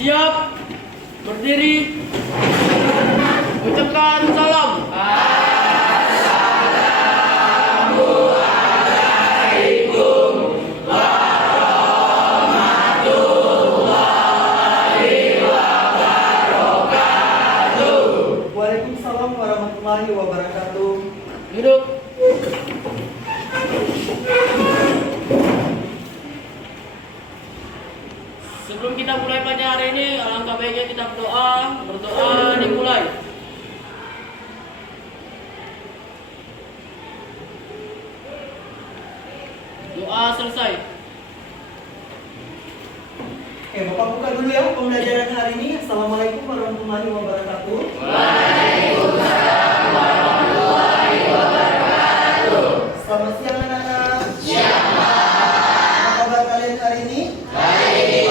Siap, berdiri, ucapkan salam. Waalaikumsalam warahmatullahi wabarakatuh. Duduk. Sebelum kita mulai pada hari ini, alangkah baiknya kita berdoa dimulai. Doa selesai. Bapak buka dulu ya pembelajaran hari ini. Assalamualaikum warahmatullahi wabarakatuh. Selamat siang anak-anak. Siang. Apa kabar kalian hari ini? Baik.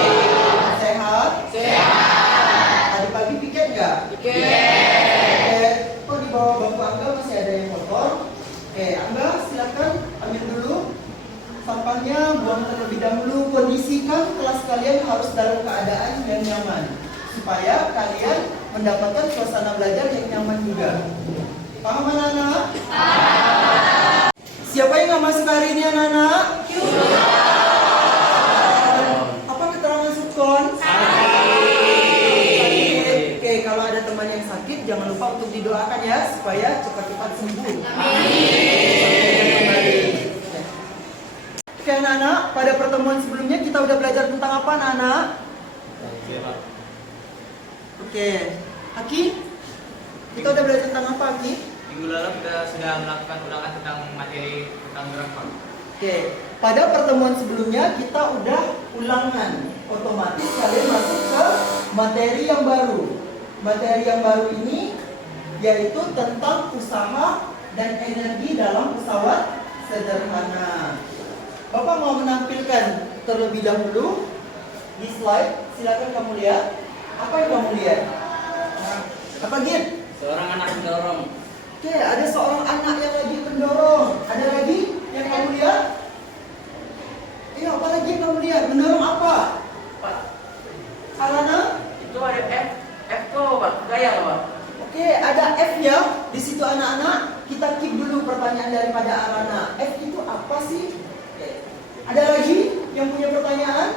Sehat? Sehat. Tadi pagi piket nggak? Piket. Kok di bawah bangku Angga masih ada yang kotor? Angga silakan ambil dulu sampahnya, buang terlebih dahulu. Kondisikan kelas kalian harus dalam keadaan yang nyaman supaya kalian mendapatkan suasana belajar yang nyaman juga. Paham anak-anak? Siapa yang nggak masuk hari ini anak-anak? Apa keterangan subkon? Sakit. Oke, kalau ada teman yang sakit jangan lupa untuk didoakan ya supaya cepat-cepat sembuh. Oke anak-anak, pada pertemuan sebelumnya kita udah belajar tentang apa anak-anak? Oke, Haki, kita udah belajar tentang apa Haki? Minggu lalu kita sudah melakukan ulangan tentang materi tentang grafik. Oke, pada pertemuan sebelumnya kita udah ulangan. Otomatis kalian masuk ke materi yang baru. Materi yang baru ini yaitu tentang usaha dan energi dalam pesawat sederhana. Bapak mau menampilkan terlebih dahulu di slide. Silakan kamu lihat. Apa yang kamu lihat? Apa Git? Seorang anak mendorong. Oke, ada seorang anak yang lagi mendorong. Ada lagi yang kamu lihat? Iya, apa lagi yang kamu lihat? Mendorong apa? Pak, Alana? itu ada F kok, Pak. Gaya, Pak. Oke, ada F ya. Di situ anak-anak, kita keep dulu pertanyaan daripada Alana. F itu apa sih? Oke. Ada lagi yang punya pertanyaan?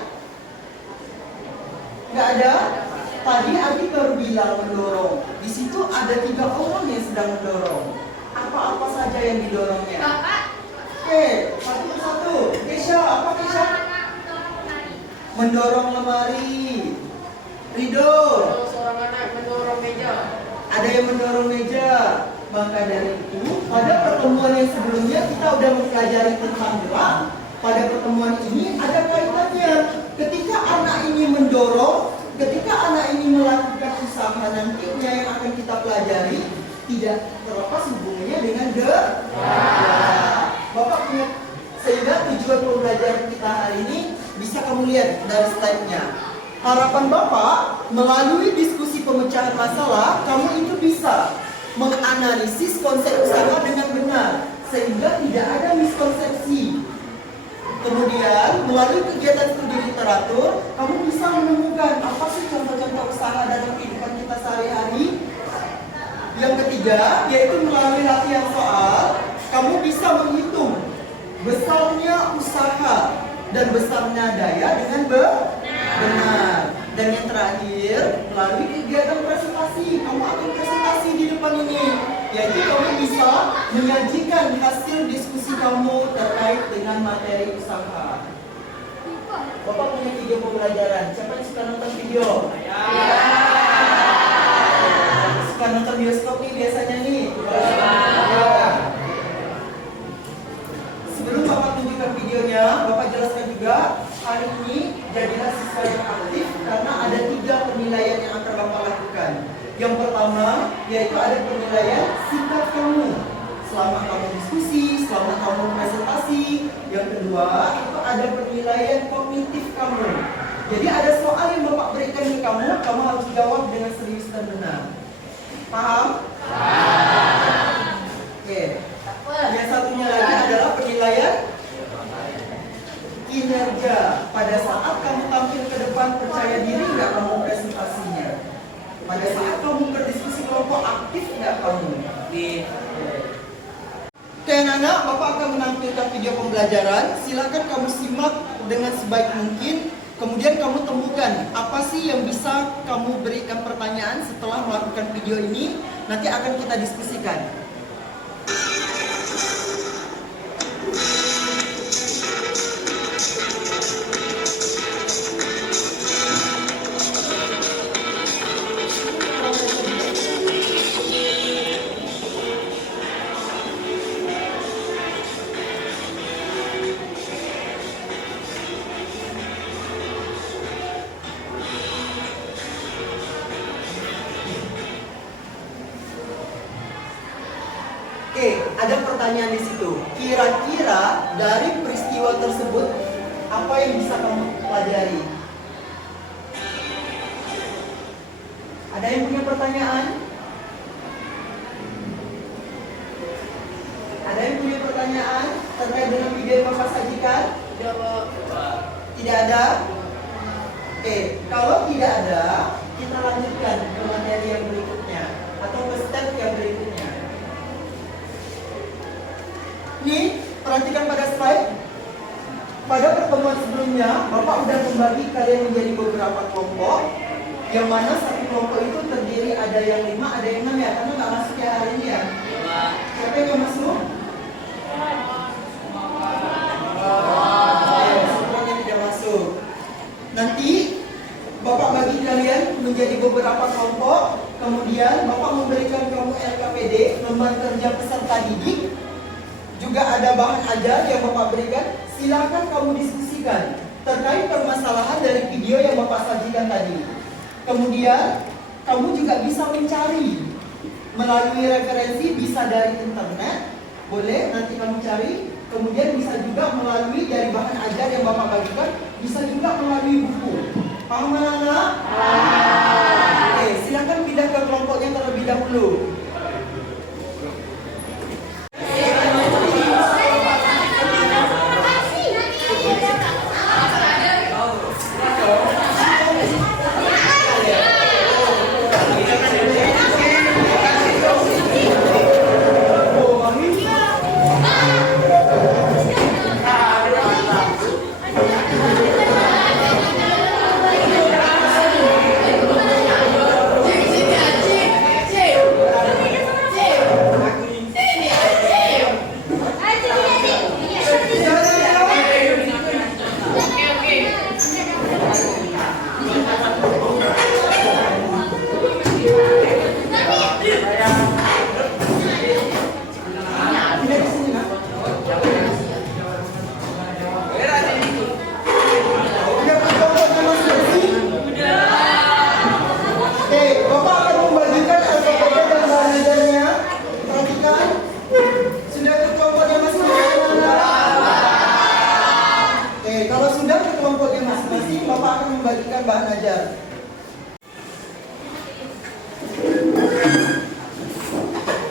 Nggak ada? Tadi Adi baru bilang mendorong. Di situ ada 3 orang yang sedang mendorong. Apa-apa saja yang didorongnya? Oke, satu persatu. Kesha, apa Kesha? Mendorong lemari. Rido. Seorang anak mendorong meja. Ada yang mendorong meja. Maka dari itu, pada pertemuan yang sebelumnya kita udah mempelajari tentang gerak. Pada pertemuan ini ada kaitannya. Ketika anak ini mendorong, ketika anak ini melakukan usaha nantinya yang akan kita pelajari, tidak terlepas hubungannya dengan gerak. Bapak punya, sehingga tujuan pembelajaran kita hari ini bisa kamu lihat dari slide-nya. Harapan Bapak, melalui diskusi pemecahan masalah, kamu itu bisa menganalisis konsep usaha dengan benar, sehingga tidak ada miskonsepsi. Kemudian, melalui kegiatan studi literatur, kamu bisa menemukan apa sih contoh-contoh usaha dalam kehidupan kita sehari-hari. Yang ketiga, yaitu melalui latihan soal, kamu bisa menghitung besarnya usaha dan besarnya daya dengan benar. Dan yang terakhir, melalui kegiatan presentasi, kamu akan presentasi di depan ini, yaitu kamu bisa menyajikan hasil diskusi kamu terkait dengan materi usaha. Bapak punya video pembelajaran. Siapa yang suka nonton video? Suka nonton bioskop nih biasanya nih. Sebelum Bapak tunjukkan videonya, Bapak jelaskan juga hari ini jadilah siswa yang aktif karena ada 3 penilaian yang akan Bapak lakukan. Yang pertama yaitu ada penilaian sikap kamu selama kamu diskusi, selama kamu presentasi. Yang kedua itu ada penilaian kognitif kamu. Jadi ada soal yang Bapak berikan ke kamu harus jawab dengan serius dan benar. Paham? Oke. Yang satunya lagi adalah penilaian kinerja. Pada saat kamu tampil ke depan, percaya diri nggak kamu presentasi? pembelajaran. Silakan kamu simak dengan sebaik mungkin. Kemudian kamu temukan apa sih yang bisa kamu berikan pertanyaan setelah melakukan video ini. Nanti akan kita diskusikan. Oke, ada pertanyaan di situ. Kira-kira dari peristiwa tersebut apa yang bisa kamu pelajari? Ada yang punya pertanyaan? Ada yang punya pertanyaan terkait dengan video yang Bapak sajikan? Jawab. Tidak ada? Oke, kalau tidak ada, kita lanjutkan ke materi yang berikutnya atau ke step yang berikutnya. Nih, perhatikan pada slide. Pada pertemuan sebelumnya, Bapak sudah membagi kalian menjadi beberapa kelompok. Yang mana satu kelompok itu terdiri ada yang 5, ada yang 6 ya, karena nggak masuk ya hari ini ya. Siapa yang nggak masuk? Semuanya tidak masuk. Nanti Bapak bagi kalian menjadi beberapa kelompok. Kemudian Bapak memberikan kamu LKPD, lembaga kerja peserta didik. Juga ada bahan ajar yang Bapak berikan. Silakan kamu diskusikan terkait permasalahan dari video yang Bapak sajikan tadi. Kemudian kamu juga bisa mencari melalui referensi, bisa dari internet, boleh nanti kamu cari. Kemudian bisa juga melalui dari bahan ajar yang Bapak bagikan, bisa juga melalui buku. Paham anak-anak? Oke, silakan pindah ke kelompoknya terlebih dahulu. Bahan ajar.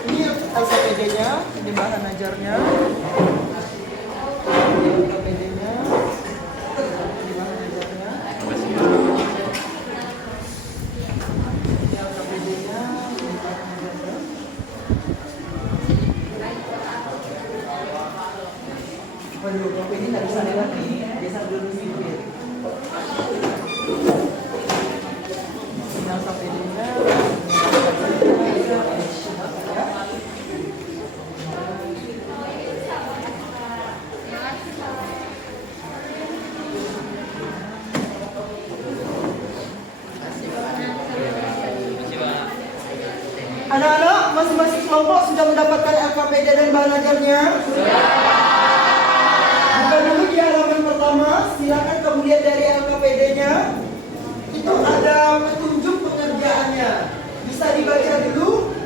Ini LKPD-nya, ini bahan ajarnya. Ini LKPD-nya, ini bahan ajarnya. Ini LKPD-nya, ini bahan ajarnya. Waduh, kalau ini nggak bisa lewat ini, biasa dulu sipir. Anak-anak, masing-masing kelompok sudah mendapatkan LKPD dan bahan ajarnya? Buka dulu di halaman pertama, silakan kamu lihat dari LKPD-nya. Itu ada petunjuk pengerjaannya. Bisa dibaca dulu.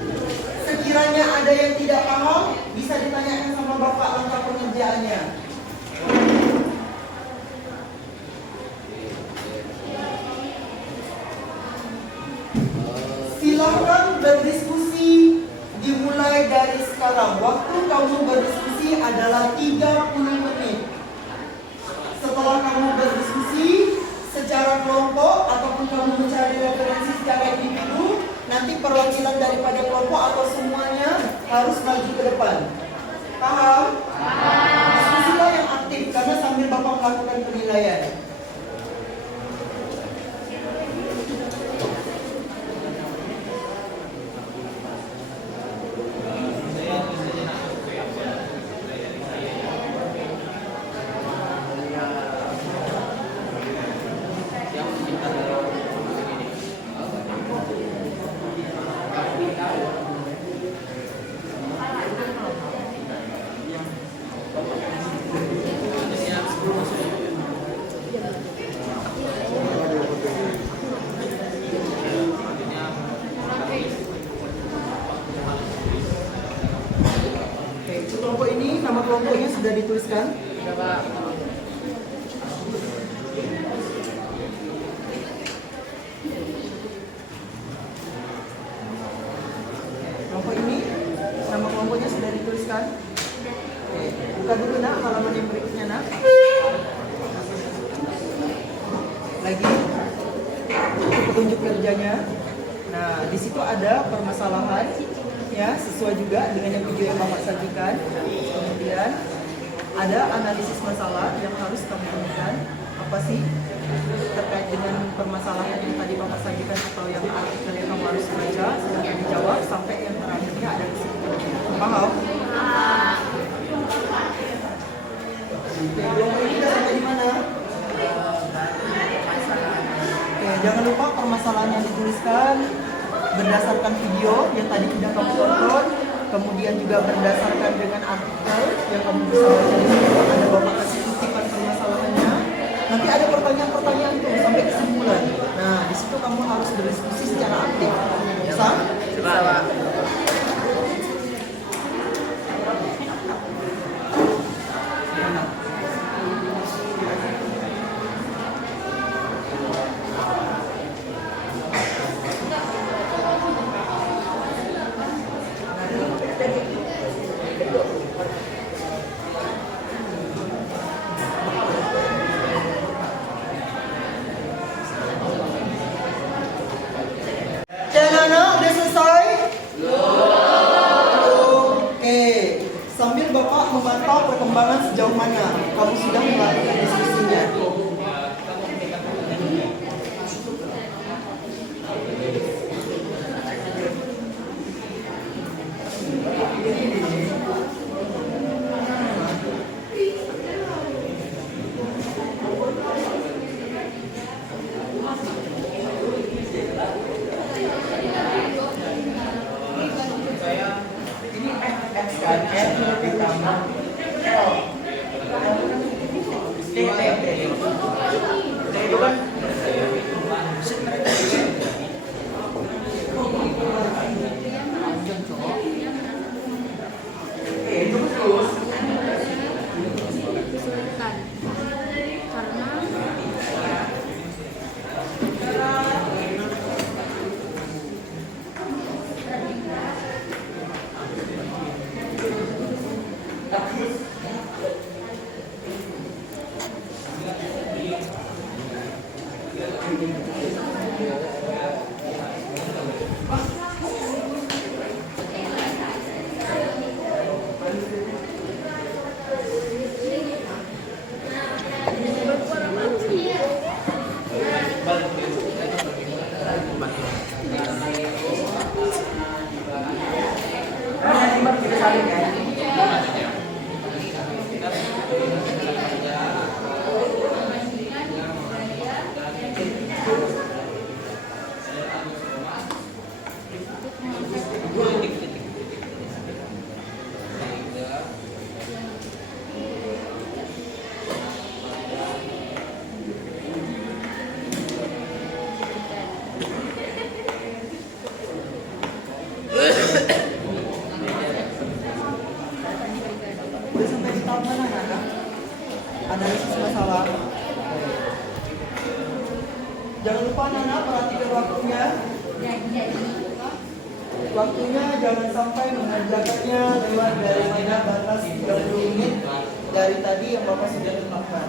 Sekiranya ada yang tidak paham, bisa ditanyakan sama Bapak langkah pengerjaannya. Silakan berdiskusi dimulai dari sekarang. Waktu kamu berdiskusi adalah 30 menit. Setelah kamu berdiskusi secara kelompok ataupun kamu mencari referensi secara individu, nanti perwakilan daripada kelompok atau semuanya harus maju ke depan. Paham? Diskusilah yang aktif karena sambil Bapak melakukan penilaian. Kelompok ini, nama kelompoknya sudah dituliskan? Sudah, Pak. Kelompok ini, nama kelompoknya sudah dituliskan? Oke, buka dulu nak halaman yang berikutnya nak. Lagi, itu petunjuk kerjanya. Nah, di situ ada permasalahan, ya, sesuai juga dengan yang video yang Bapak sajikan. Kemudian ada analisis masalah yang harus kamu temukan. Apa sih terkait dengan permasalahan yang tadi Bapak sajikan atau yang artikel yang kamu harus baca, silahkan dijawab sampai yang terakhirnya ada kesimpulannya. Paham? Oke, kelompok ini kita sampai di mana? Oke, jangan lupa permasalahan yang dituliskan berdasarkan video yang tadi sudah kamu tonton, kemudian juga berdasarkan dengan artikel yang kamu bisa baca di situ. Ada Bapak kasih kutipan permasalahannya. Nanti ada pertanyaan-pertanyaan tuh sampai kesimpulan. Nah, di situ kamu harus berdiskusi secara aktif. Bisa? Bisa, Pak. Anak-anak udah selesai? Oke, sambil Bapak memantau perkembangan sejauh mana kamu sudah melakukan diskusinya. Udah sampai di tahap mana Nana? Analisis masalah. Jangan lupa Nana perhatikan waktunya. Waktunya jangan sampai mengerjakannya lewat daripada batas 30 menit dari tadi yang Bapak sudah tetapkan.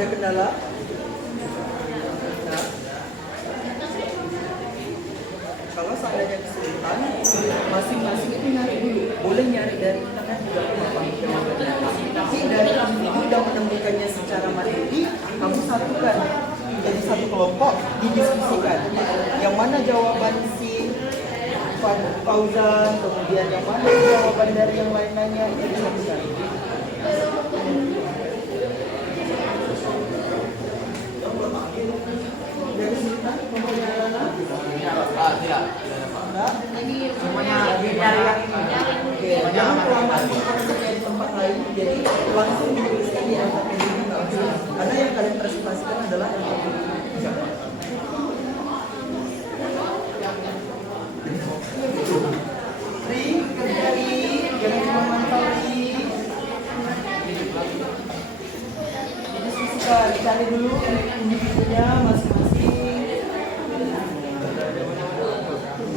Ada kendala? Nah, kalau seandainya kesulitan, masing-masing itu nyari dulu. Boleh nyari dari internet juga apa-apa. Tapi dari kamu udah menemukannya secara materi, kamu satukan jadi satu kelompok, didiskusikan. Yang mana jawaban si Fauzan, kemudian yang mana jawaban dari yang lain-lainnya itu disatukan. Dari sini mempunyai anak? Tidak. Semuanya dari yang ini. Oke, jangan kelamaan informasinya di tempat lain, jadi langsung dituliskan di LKPD nggak usah. Karena yang kalian presentasikan adalah LKPD. Ri, kerja Ri, jangan cuma mantau Ri. Didiskusikan, dicari dulu individunya masing-masing.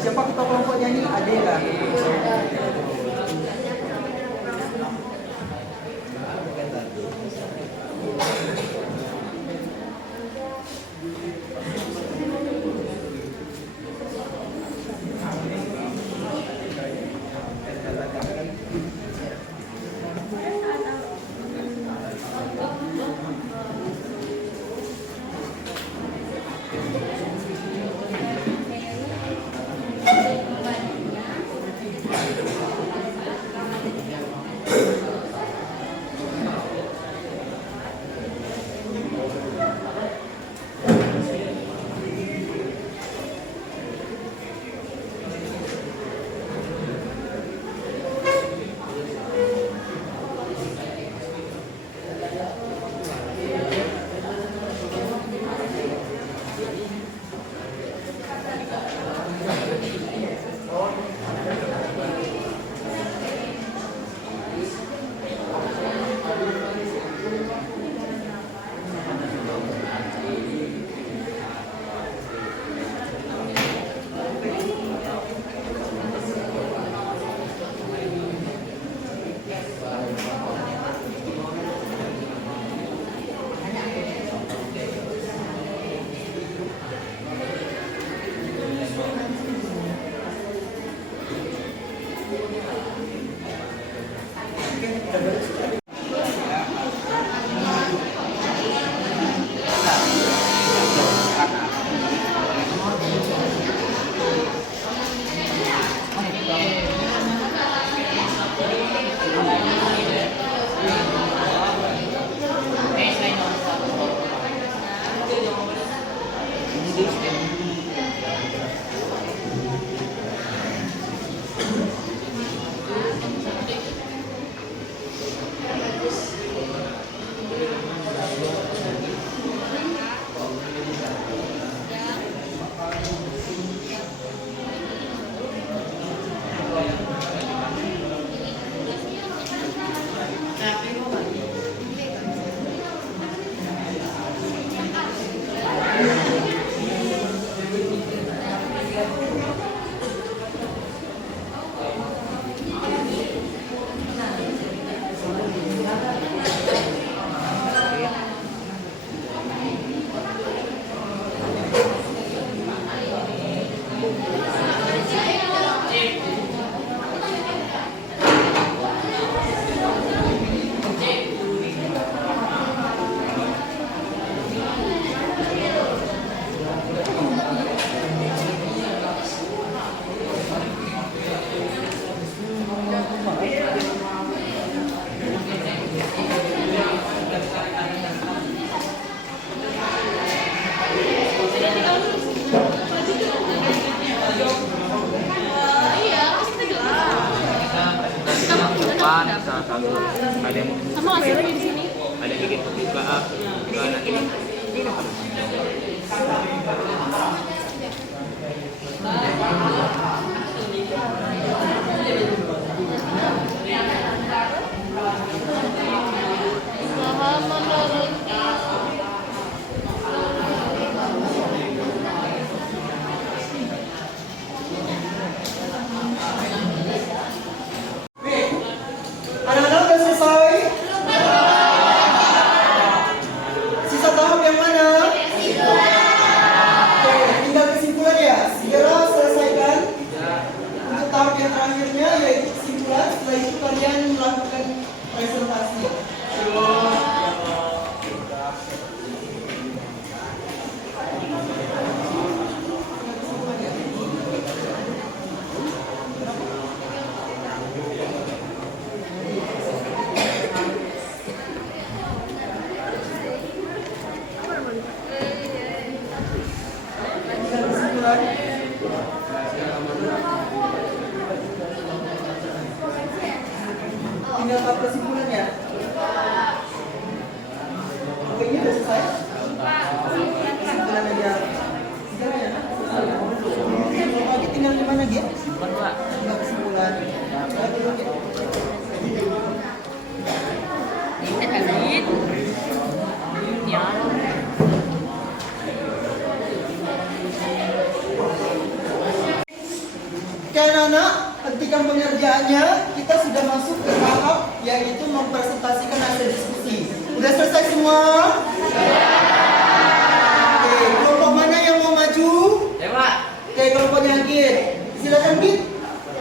Siapa ketua kelompoknya nih? Ade lah. salah satu ada yang Sama masih lagi di sini. ada yang bikin pembukaan juga nanti Anak-anak udah selesai? anak-anak, hentikan pengerjaannya. Kita sudah masuk ke tahap yaitu mempresentasikan hasil diskusi. Udah selesai semua? Oke, kelompok mana yang mau maju? Ya Pak. Oke, kelompoknya Git. Silakan Git.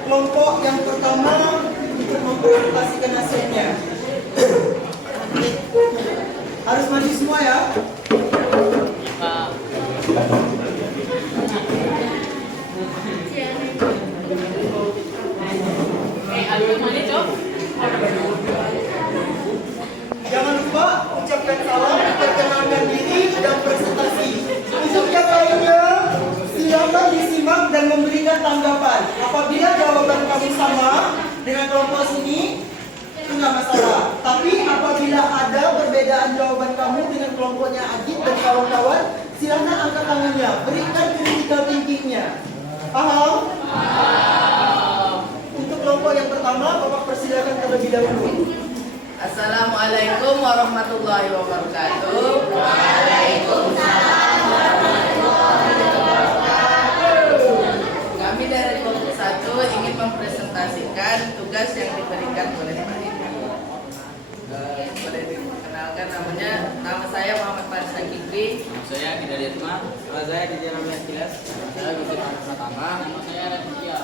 Kelompok yang pertama untuk mempresentasikan hasilnya. Harus maju semua ya. Pak. Jangan lupa ucapkan salam, perkenalkan diri, dan presentasi. Untuk yang lainnya, silakan disimak dan memberikan tanggapan. Apabila jawaban kamu sama dengan kelompok sini, itu nggak masalah. Tapi apabila ada perbedaan jawaban kamu dengan kelompoknya Agit dan kawan-kawan, silakan angkat tangannya, berikan critical thinking-nya. Paham? Untuk kelompok yang pertama, Bapak persilakan terlebih dahulu. Assalamualaikum warahmatullahi wabarakatuh. Waalaikumsalam warahmatullahi wabarakatuh. Kami dari kelompok 1 ingin mempresentasikan tugas yang diberikan oleh Pak Didi. Boleh dikenalkan namanya? Nama saya Muhammad Faris Hakiki. Saya tidak lihat Mas. Nama saya di dalam jelas. Saya Gusti Pratama. Nama saya Raditya.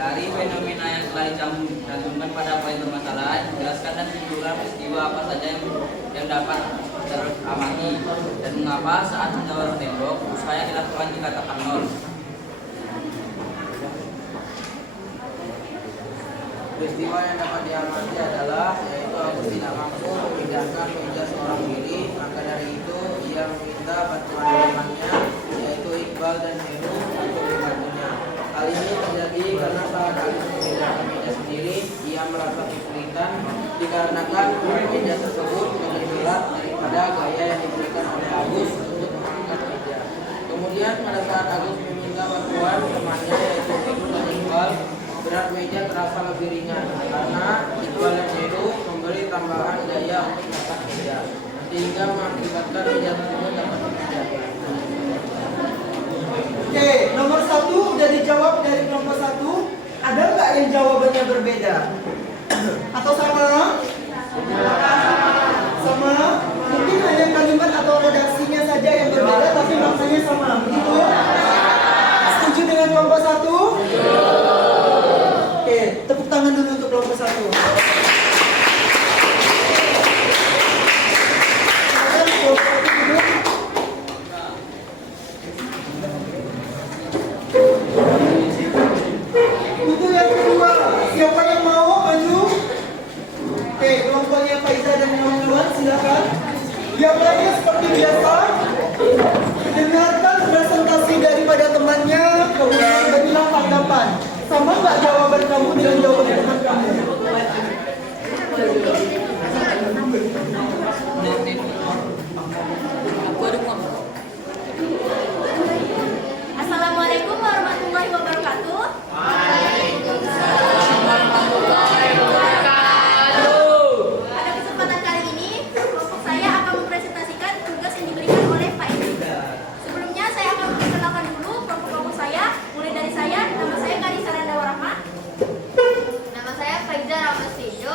Dari fenomena yang telah dicantumkan pada poin permasalahan, jelaskan dan tunjukkan peristiwa apa saja yang dapat teramati dan mengapa saat mendorong tembok usaha yang dilakukan dikatakan nol. Peristiwa yang dapat diamati adalah yaitu Agus tidak mampu memindahkan meja seorang diri, maka dari itu ia meminta bantuan temannya yaitu Iqbal dan Heru untuk membantunya. Hal ini terjadi karena saat Agus memindahkan meja sendiri, ia merasa kesulitan dikarenakan meja tersebut lebih berat daripada gaya yang diberikan oleh Agus untuk mengangkat meja. Kemudian pada saat Agus meminta bantuan temannya yaitu Heru dan Iqbal, berat meja terasa lebih ringan karena Iqbal dan Heru memberi tambahan daya untuk mengangkat meja sehingga mengakibatkan meja tersebut dapat dipindahkan. Oke, nomor 1 udah dijawab dari kelompok 1. Ada nggak yang jawabannya berbeda? Atau sama? Sama? Mungkin hanya kalimat atau redaksinya saja yang berbeda, tapi maknanya sama. Begitu? Setuju dengan kelompok 1? Oke, tepuk tangan dulu untuk kelompok 1. Silakan kelompok 1 duduk. Untuk yang kedua, siapa yang mau maju? Oke, kelompoknya Faiza dan kawan-kawan silakan. Yang lainnya seperti biasa, dengarkan presentasi daripada temannya, kemudian berilah tanggapan. Sama nggak jawaban kamu dengan jawaban teman kamu? Assalamualaikum warahmatullahi wabarakatuh. Pada kesempatan kali ini, kelompok saya akan mempresentasikan tugas yang diberikan oleh Pak Edi. Sebelumnya saya akan memperkenalkan dulu kelompok saya, mulai dari saya. Nama saya Karisa Randa Warahma. Nama saya Faiza Ramastijo.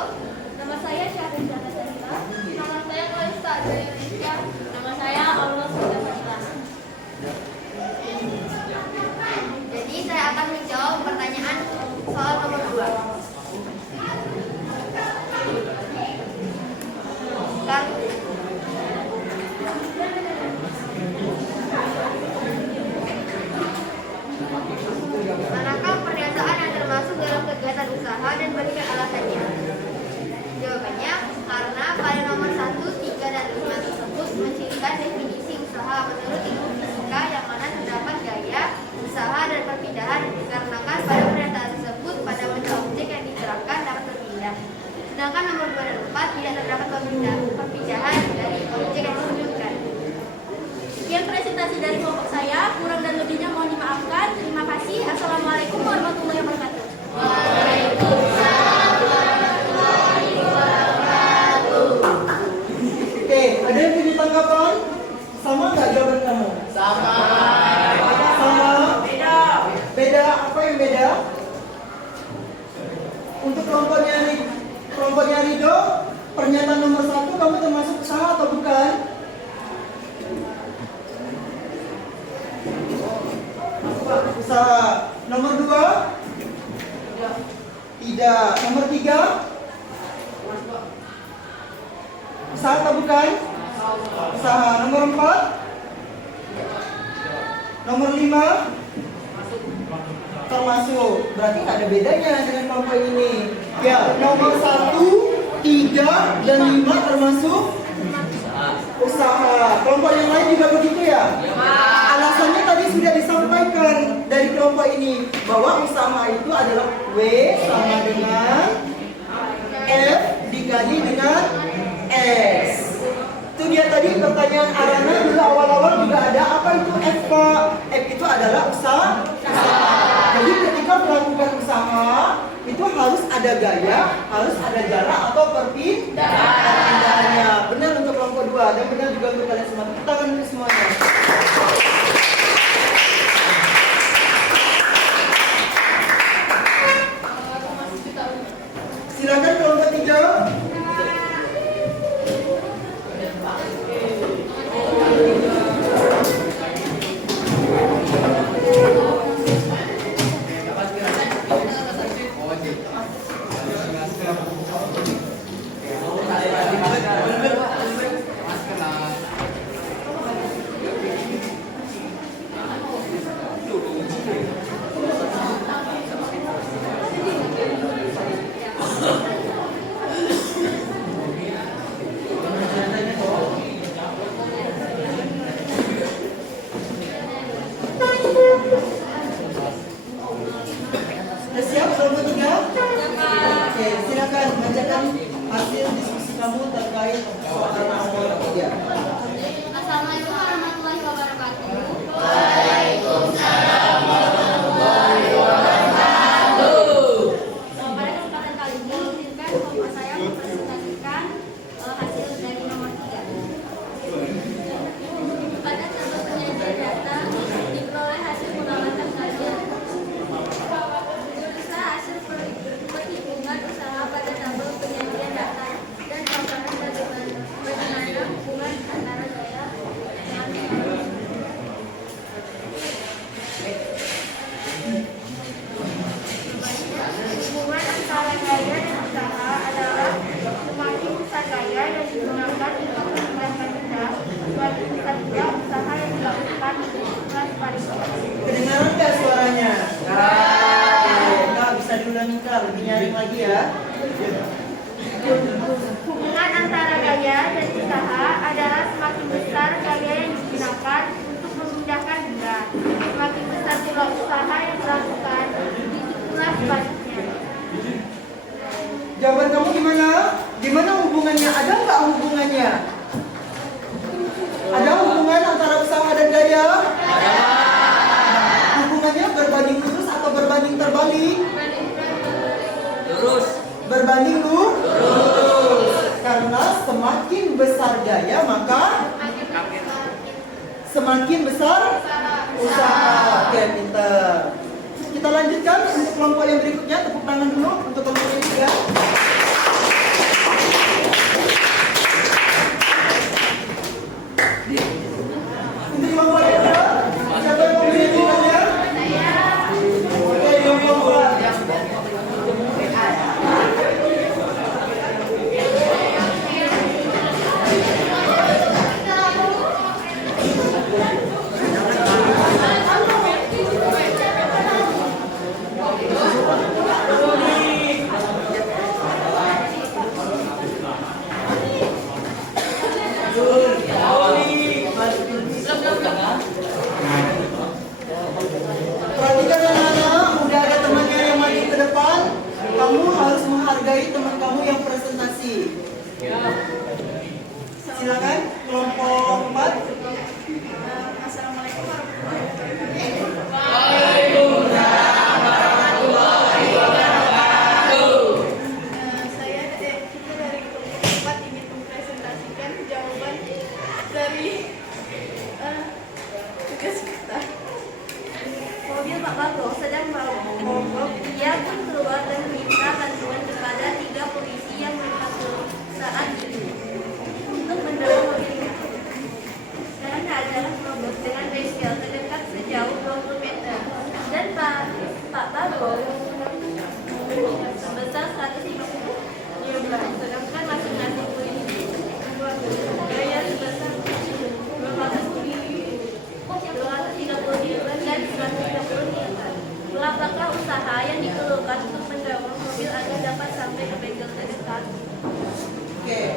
Nama saya Syahrin Jaka Jarita. Nama saya Kalista dari Indonesia. Nama saya Allah Sudha. Jadi saya akan menjawab pertanyaan soal nomor 2. Manakah pernyataan yang termasuk dalam kegiatan usaha dan bagaimana alasannya? Jawabannya, karena pada nomor 1, 3, dan 5 tersebut mencirikan definisi usaha menurut ilmu fisika yang mana terdapat gaya, usaha, dan perpindahan dikarenakan pada pernyataan tersebut pada bentuk objek yang digerakkan dapat berpindah. Sedangkan nomor 2 dan 4 tidak terdapat perpindahan dari objek yang disebutkan. Sekian presentasi dari kelompok saya, kurang dan lebihnya mohon dimaafkan. Terima kasih. Assalamualaikum warahmatullahi wabarakatuh. Waalaikumsalam warahmatullahi wabarakatuh. Oke, ada yang punya tanggapan? Sama nggak jawaban kamu? Untuk kelompoknya Rido, pernyataan nomor 1 kamu termasuk usaha atau bukan? Usaha. Nomor 2? Tidak. Nomor 3? Usaha atau bukan? Usaha. Nomor 4? Nomor 5? Termasuk. Berarti nggak ada bedanya dengan kelompok ini. Ya, nomor 1, 3, dan 5 termasuk usaha. Kelompok yang lain juga begitu ya? Alasannya tadi sudah disampaikan dari kelompok ini bahwa usaha itu adalah W sama dengan F dikali dengan S. Itu dia tadi pertanyaan Arana dulu awal-awal juga ada, apa itu F Pak? F itu adalah usaha. Jadi ketika melakukan usaha itu harus ada gaya, harus ada jarak atau perpindahannya. Benar untuk kelompok 2 dan benar juga untuk kalian semua. Tepuk tangan untuk semuanya. Silakan kelompok 3. Sudah siap kelompok 3? Oke, silakan bacakan hasil diskusi kamu terkait soal nomor 3. Assalamualaikum warahmatullahi wabarakatuh. Pada kesempatan kali ini, izinkan kelompok saya mempresentasikan hasil dari nomor 3. Pada sampel penyajian data diperoleh hasil pengamatan kalian. Periksa hasil perhitungan usaha pada tabel penyajian data dan paparan bagaimana hubungan antara gaya dan hubungan antara gaya dan usaha adalah semakin besar gaya yang digunakan untuk meningkatkan benda, semakin besar pula usaha yang dilakukan untuk transparansi. Kedengaran nggak suaranya? Nah, bisa diulangi Kak, lebih nyaring lagi ya. Hubungan antara gaya dan usaha adalah semakin besar gaya yang digunakan untuk memudahkan benda, semakin besar pula usaha yang dilakukan, disitulah sebaliknya. Jawaban kamu gimana? Gimana hubungannya? Ada nggak hubungannya? Ada hubungan antara usaha dan gaya? Hubungannya berbanding lurus atau berbanding terbalik? Lurus. Berbanding lurus. Karena semakin besar gaya maka semakin besar usaha. Oke, pintar. Kita lanjutkan untuk kelompok yang berikutnya. Tepuk tangan dulu untuk kelompok yang ketiga. Untuk kelompok yang kedua, siapa yang mau beri hitungannya? Oke, yang kelompok.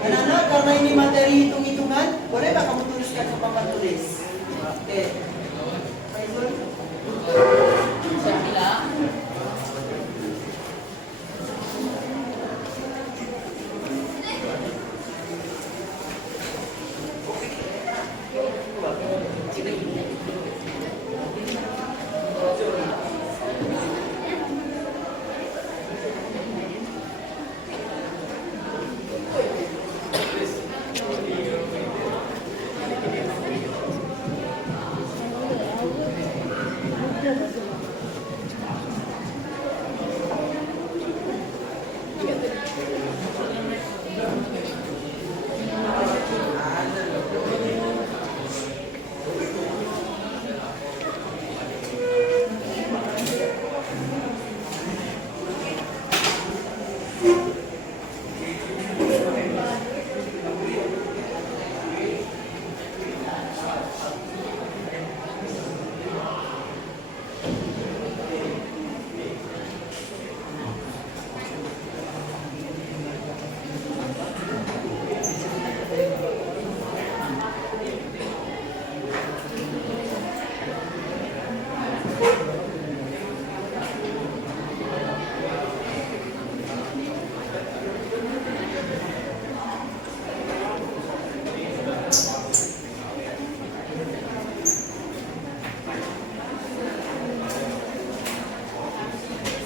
Anak-anak, karena ini materi hitung-hitungan, boleh nggak kamu tuliskan ke papan tulis? Oke. Faizul? Saya bilang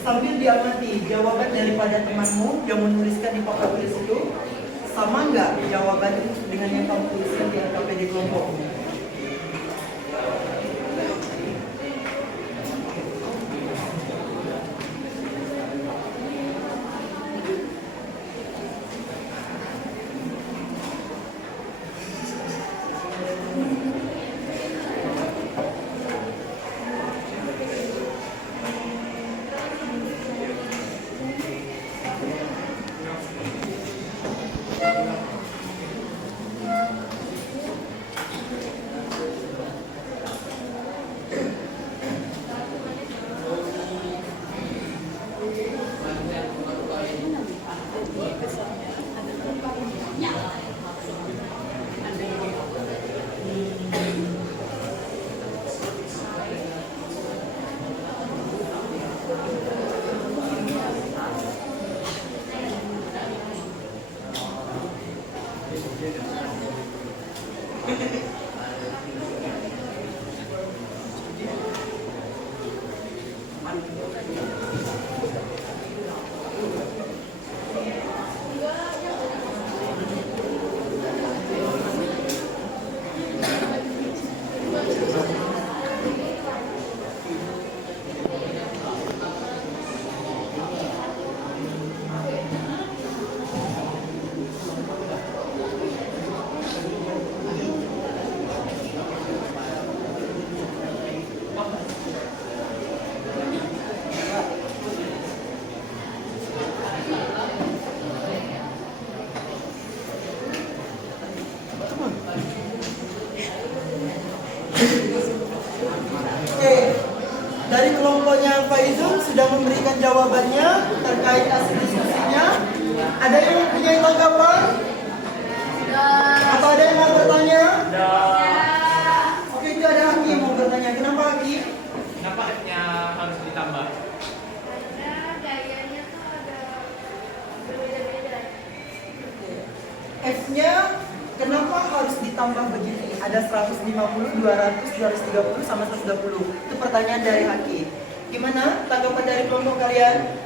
Sambil diamati jawaban daripada temanmu yang menuliskan di papan tulis itu, sama nggak jawaban dengan yang kamu tuliskan di LKPD kelompokmu? Oke, dari kelompoknya Faizul sudah memberikan jawabannya terkait hasil diskusinya. Ada yang mempunyai tanggapan? Atau ada yang mau bertanya? Oke, itu ada Hakim mau bertanya. Kenapa Hakim? Kenapa F-nya harus ditambah? Karena gayanya tuh ada berbeda-beda. F-nya kenapa harus ditambah begini? Ada 150, 200, 230 sama 120. Itu pertanyaan dari Hakim. Gimana tanggapan dari kelompok kalian?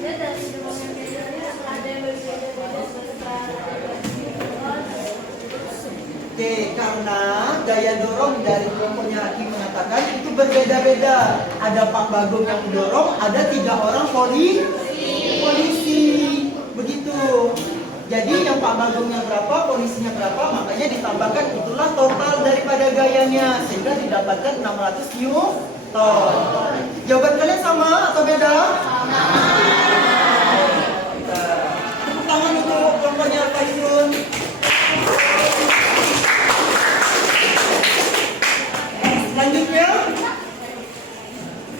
Ada dari dua yang bedanya ada yang berbeda-beda Oke, karena daya dorong dari kelompoknya Hakim mengatakan itu berbeda-beda. Ada Pak Bagong yang mendorong, ada 3 orang polisi. Begitu. Jadi yang Pak Bagongnya berapa, polisinya berapa, makanya ditambahkan itulah total daripada gayanya sehingga didapatkan 600 Newton. Jawaban kalian sama atau beda? Sama. Tepuk tangan untuk kelompoknya Faizul. Selanjutnya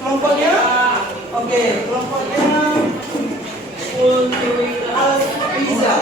kelompoknya Oke, kelompoknya Al-Iza.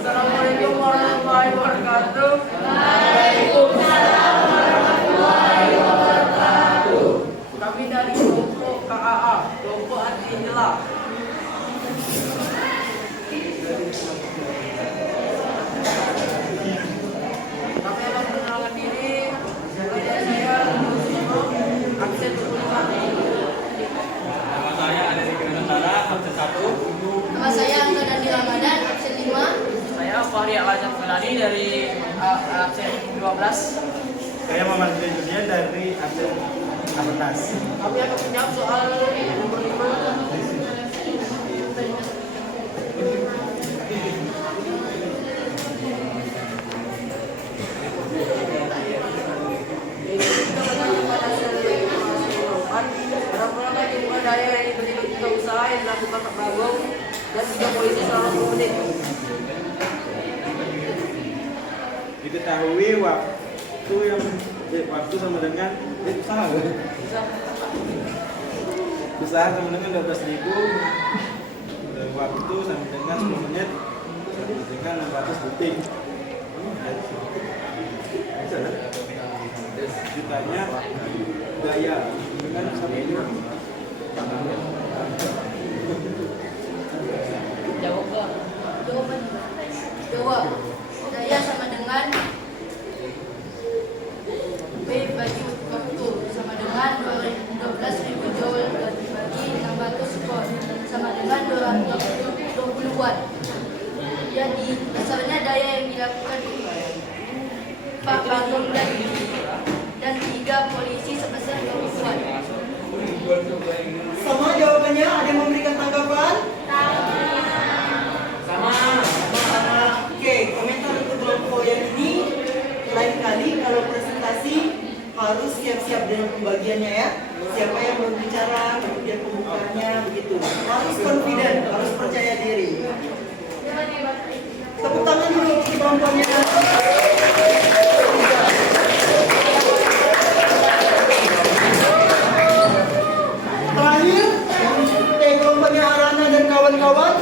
Assalamualaikum warahmatullahi wabarakatuh. Kami dari kelompok KAA, kelompok anti jelas. Kami akan mengenalkan diri. Saya absen 25. Nama saya ada di Nusantara, absen 1. Nama saya Angga Dandi Ramadan, absen 5. Saya Fahri Al-Azhar Fulani dari absen 12. Saya Muhammad Julian dari absen 14. Kami akan menjawab soal nomor 5. Berapa jumlah daya yang diberikan juga usaha yang dilakukan Pak Bagong dan juga polisi selama 10 menit. Diketahui waktu sama dengan usaha. Usaha sama dengan 12.000, waktu sama dengan 10 menit sama dengan 600 detik. Ditanya gaya dengan sama ini. Jawab. Daya sama dengan B bagi waktu sama dengan 12.000 joule bagi 600 volt sama dengan 220 watt. Jadi dasarnya daya yang dilakukan Pak Bagong dan 3 polisi sebesar 20 watt. Sama jawabannya, ada yang memberikan tanggapan? Sama. Oke, komentar untuk kelompok yang ini, lain kali kalau presentasi harus siap-siap dengan pembagiannya ya. Siapa yang berbicara, kemudian pembukaannya, begitu. Harus confident, harus percaya diri. Tepuk tangan dulu untuk kelompoknya. Terakhir, kelompoknya Arana dan kawan-kawan,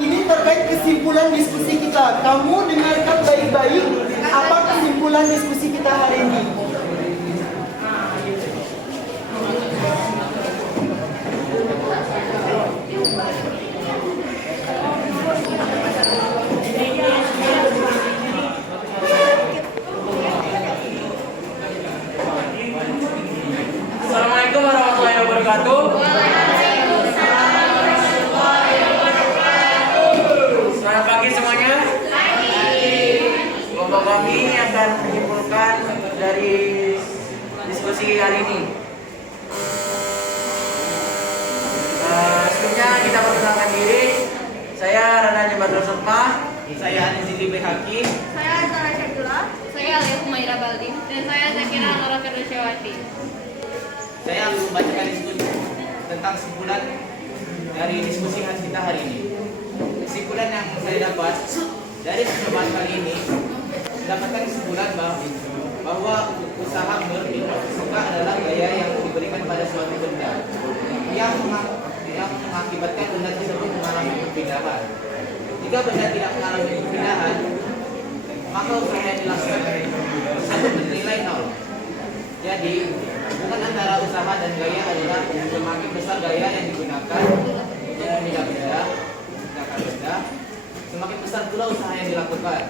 ini terkait kesimpulan diskusi kita. Kamu dengarkan baik-baik apa kesimpulan diskusi kita hari ini. Assalamualaikum warahmatullahi wabarakatuh. Selamat pagi semuanya. Kelompok kami akan menyimpulkan dari diskusi hari ini. Sebelumnya kita perkenalkan diri. Saya Rana Jembatan Sukma. Saya Anis Zikri Behaki. Saya Zara Syakula. Saya Alia Humaira Baldim. Dan saya Zakira Nora Firdasyawati. Saya akan membacakan diskusi tentang kesimpulan dari diskusi kita hari ini. Kesimpulan yang saya dapat dari percobaan kali ini mendapatkan kesimpulan bahwa usaha bersuka adalah gaya yang diberikan pada suatu benda yang mengakibatkan benda tersebut mengalami perpindahan. Jika benda tidak mengalami perpindahan, maka usaha yang dilakukan tersebut bernilai 0. Jadi, hubungan antara usaha dan gaya adalah semakin besar gaya yang digunakan untuk memindahkan benda, semakin besar pula usaha yang dilakukan.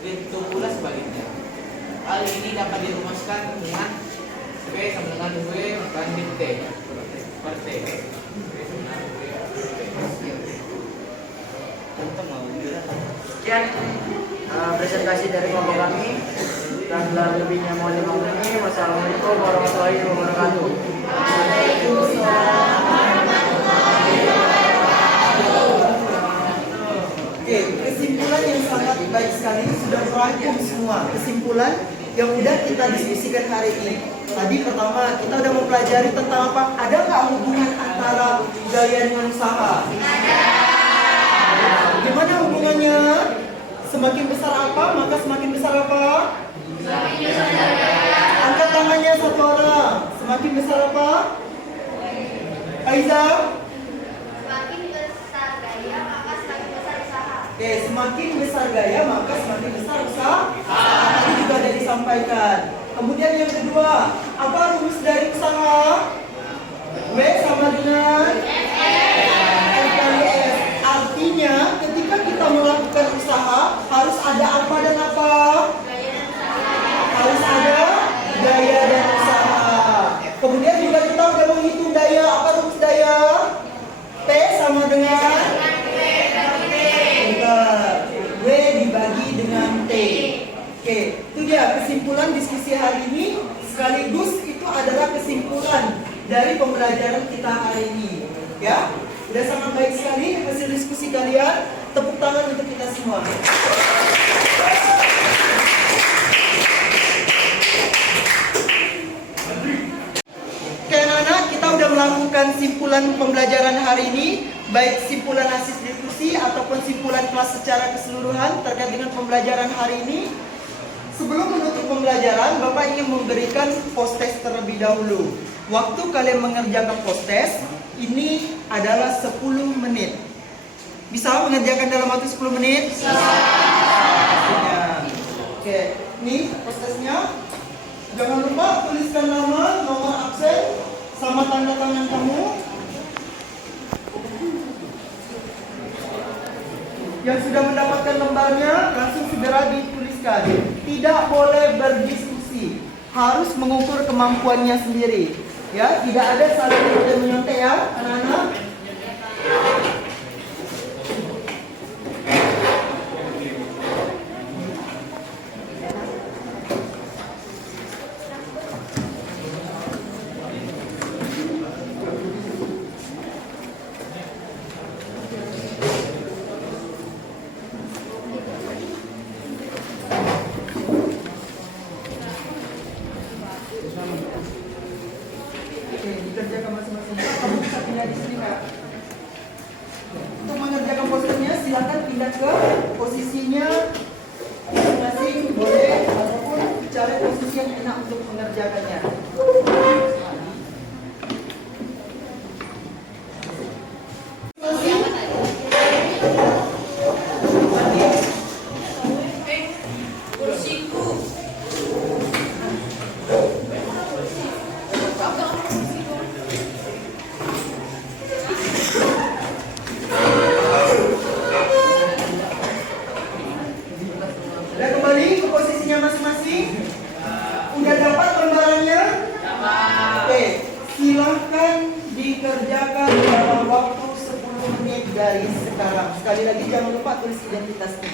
Begitu pula sebaliknya. Hal ini dapat dirumuskan dengan V sama dengan V banding T per T. Sekian presentasi dari kelompok kami. Dan lebihnya mohon dimaklumi. Wassalamualaikum warahmatullahi wabarakatuh. Oke, kesimpulan yang sangat baik sekali sudah merangkum semua kesimpulan yang udah kita diskusikan hari ini. Tadi pertama kita udah mempelajari tentang apa? Ada nggak hubungan antara gaya dengan usaha? Ada. Gimana hubungannya? Semakin besar apa, maka semakin besar apa? Semakin besar gaya. Angkat tangannya satu orang. Semakin besar apa? Aiza? Semakin besar gaya, maka semakin besar usaha. Oke, semakin besar gaya maka semakin besar usaha. Tadi juga ada disampaikan. Kemudian yang kedua, apa rumus dari usaha? W sama dengan F kali S. Artinya ketika kita melakukan usaha harus ada apa dan apa? Harus ada daya dan usaha. Kemudian juga kita udah menghitung daya. Apa rumus daya? P sama dengan W dibagi dengan T. Oke, itu dia kesimpulan diskusi hari ini. Sekaligus itu adalah kesimpulan dari pembelajaran kita hari ini. Ya, sudah sangat baik sekali hasil diskusi kalian. Tepuk tangan untuk kita semua. Oke anak-anak, kita udah melakukan simpulan pembelajaran hari ini. Baik simpulan hasil diskusi ataupun simpulan kelas secara keseluruhan terkait dengan pembelajaran hari ini. Sebelum menutup pembelajaran, Bapak ingin memberikan post-test terlebih dahulu. Waktu kalian mengerjakan post-test, ini adalah 10 menit. Bisa mengerjakan dalam waktu 10 menit? Bisa. Oke, ini post-testnya. Jangan lupa tuliskan nama, nomor absen, sama tanda tangan kamu. Yang sudah mendapatkan lembarnya langsung segera dituliskan. Tidak boleh berdiskusi, harus mengukur kemampuannya sendiri. Ya, tidak ada saling menyontek ya, anak-anak. Oke, dikerjakan masing-masing. Kamu bisa pindah di sini, Kak. Untuk mengerjakan posternya, silakan pindah ke posisinya masing-masing, boleh ataupun cari posisi yang enak untuk mengerjakannya. Udah kembali ke posisinya masing-masing? Udah dapat lembarannya? Oke, silahkan dikerjakan dalam waktu 10 menit dari sekarang. Sekali lagi jangan lupa tulis identitasnya.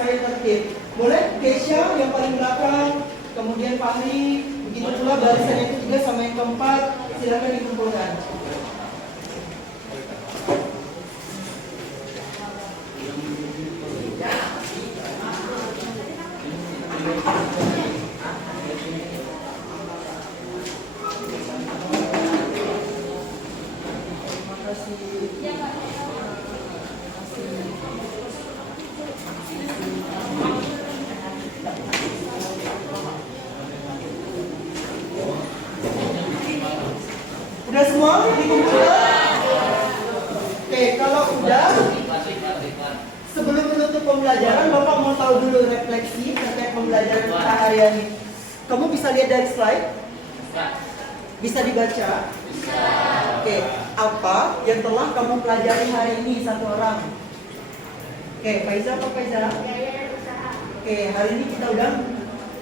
supaya tertib. Boleh Kesha yang paling belakang, kemudian Fahri, begitu pula barisan yang ketiga sama yang keempat, silakan dikumpulkan. Udah semua dikumpulkan? Oke, kalau udah, sebelum menutup pembelajaran, Bapak mau tahu dulu refleksi terkait pembelajaran kita hari ini. Kamu bisa lihat dari slide? Bisa dibaca? Oke, apa yang telah kamu pelajari hari ini satu orang? Oke, Faiza apa Faiza? Gaya dan usaha. Oke, hari ini kita udah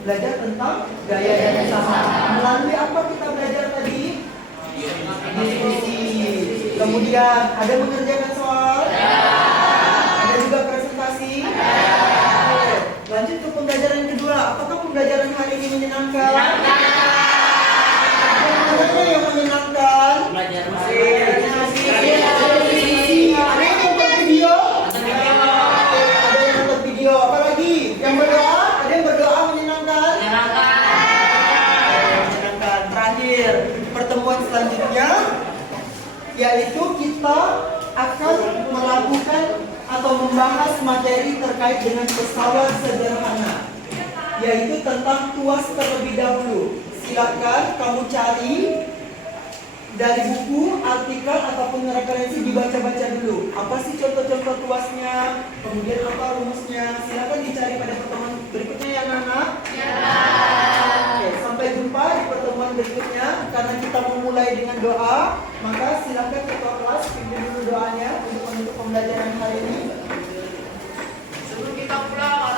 belajar tentang gaya dan usaha. Melalui apa kita belajar tadi? Diskusi. Kemudian ada mengerjakan soal? Ada juga presentasi? Oke, lanjut ke pembelajaran kedua. Apakah pembelajaran hari ini menyenangkan? Bagaimana yang menyenangkan? Belajar Diskusi. Ada yang nonton video? Oke, ada yang nonton video. Apalagi? Yang berdoa? Ada yang berdoa menyenangkan? Menyenangkan. Terakhir, pertemuan selanjutnya yaitu kita akan melakukan atau membahas materi terkait dengan pesawat sederhana, yaitu tentang tuas terlebih dahulu. Silakan kamu cari dari buku, artikel ataupun referensi, dibaca-baca dulu. Apa sih contoh-contoh tuasnya? Kemudian apa rumusnya? Silakan dicari pada pertemuan berikutnya ya anak-anak. Oke, sampai jumpa di pertemuan berikutnya. Karena kita memulai dengan doa, maka silakan ketua kelas pimpin dulu doanya untuk menutup pembelajaran hari ini. Sebelum kita pulang,